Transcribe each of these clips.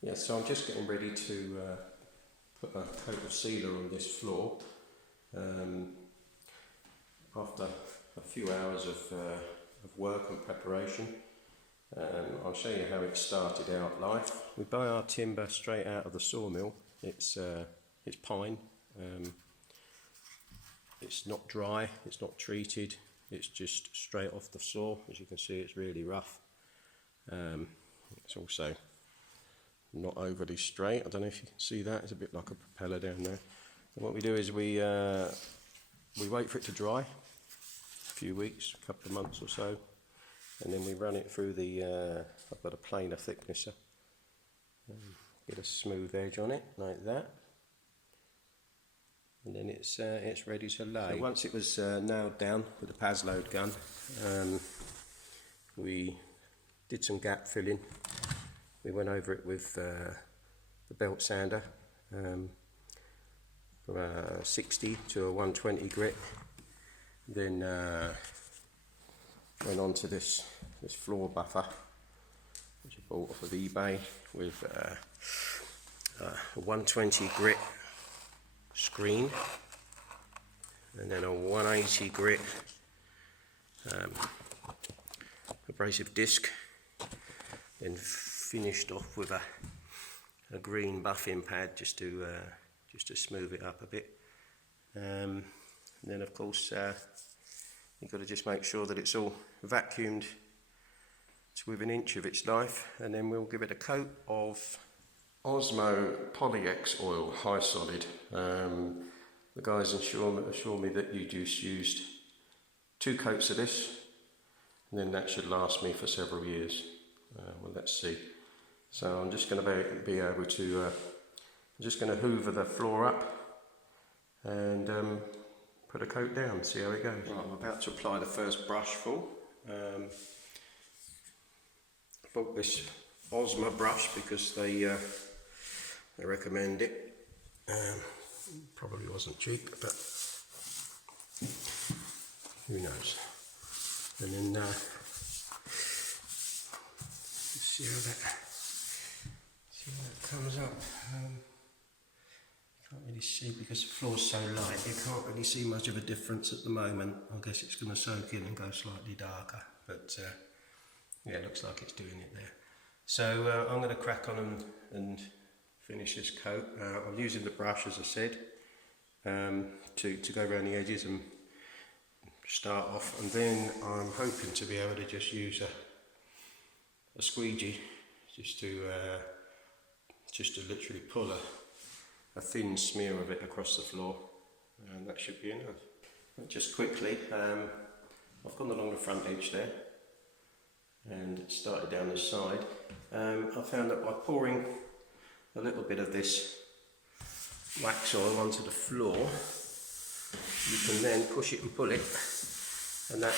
Yeah, so I'm just getting ready to put a coat of sealer on this floor. After a few hours of work and preparation, I'll show you how it started out life. We buy our timber straight out of the sawmill. It's pine. It's not dry, it's not treated, it's just straight off the saw. As you can see, it's really rough. It's also not overly straight. I don't know if you can see that, it's a bit like a propeller down there. And what we do is we wait for it to dry, a few weeks, a couple of months or so, and then we run it through the, I've got a planer thicknesser, get a smooth edge on it like that, and then it's ready to lay. So once it was nailed down with a Pasload gun, we did some gap filling. We went over it with the belt sander from a 60 to a 120 grit. Then went on to this floor buffer, which I bought off of eBay, with a 120 grit screen, and then a 180 grit abrasive disc. Then finished off with a green buffing pad just to smooth it up a bit. And then of course you've got to just make sure that it's all vacuumed to within an inch of its life, and then we'll give it a coat of Osmo Polyx oil, high solid. The guys assure me that you just used 2 coats of this, and then that should last me for several years. Well, let's see. So I'm just going to be able to, I'm just going to hoover the floor up and put a coat down, see how it goes. Right, I'm about to apply the first brush full. I bought this Osmo brush because they recommend it. Probably wasn't cheap, but who knows. And then see how that comes up. Can't really see because the floor's so light, you can't really see much of a difference at the moment. I guess it's going to soak in and go slightly darker, but yeah, it looks like it's doing it there. So I'm going to crack on and finish this coat. I'm using the brush, as I said, to go around the edges and start off, and then I'm hoping to be able to just use a squeegee just to literally pull a thin smear of it across the floor, and that should be enough. But just quickly, I've gone along the front edge there and started down this side. I found that by pouring a little bit of this wax oil onto the floor, you can then push it and pull it, and that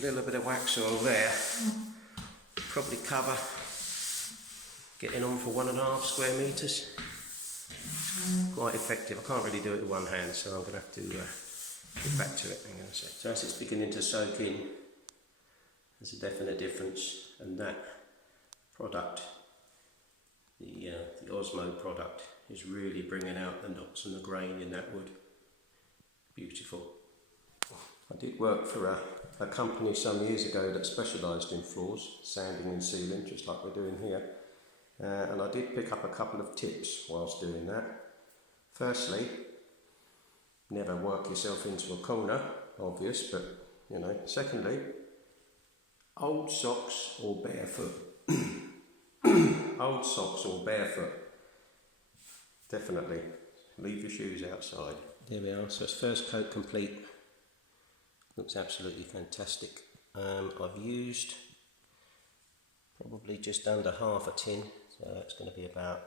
little bit of wax oil there probably cover getting on for 1.5 square metres. Quite effective. I can't really do it with one hand, so I'm going to have to get back to it. Hang on a sec. So as it's beginning to soak in, there's a definite difference, and that product, the Osmo product, is really bringing out the knots and the grain in that wood. Beautiful. I did work for a company some years ago that specialised in floors, sanding and sealing, just like we're doing here. And I did pick up a couple of tips whilst doing that. Firstly, never work yourself into a corner, obvious, but you know. Secondly, old socks or barefoot. Old socks or barefoot. Definitely leave your shoes outside. There we are, so it's first coat complete. Looks absolutely fantastic. I've used probably just under half a tin, so it's going to be about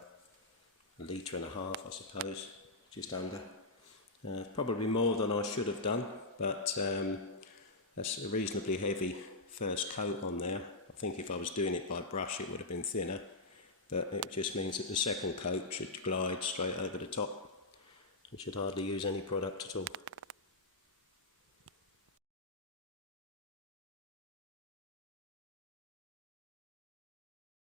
1.5 litres, I suppose, just under. Probably more than I should have done, but that's a reasonably heavy first coat on there. I think if I was doing it by brush it would have been thinner, but it just means that the second coat should glide straight over the top. You should hardly use any product at all.